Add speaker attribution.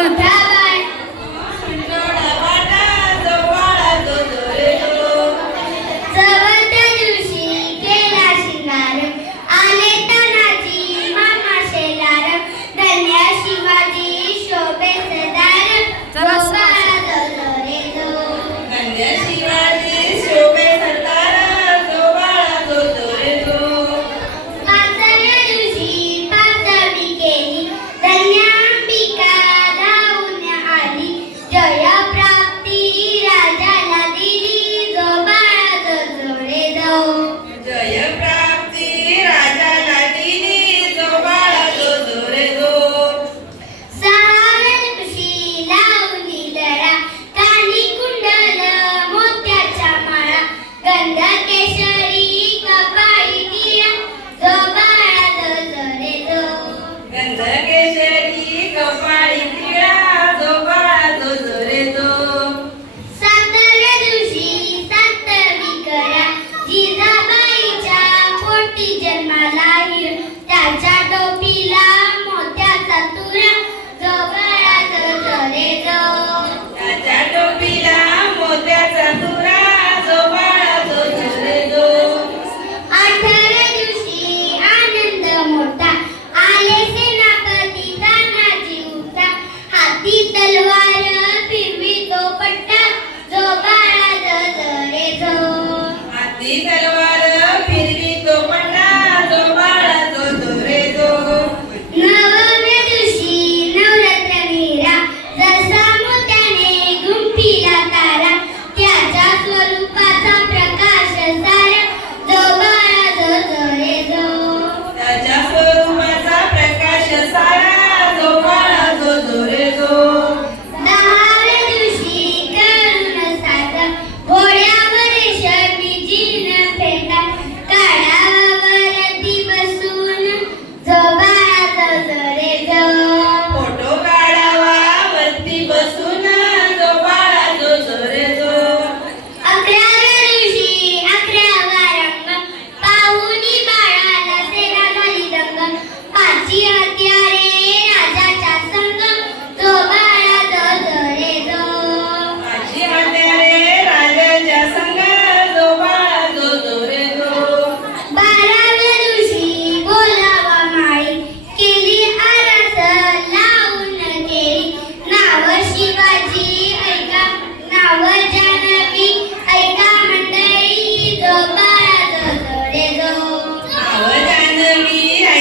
Speaker 1: I'm
Speaker 2: that. 第二天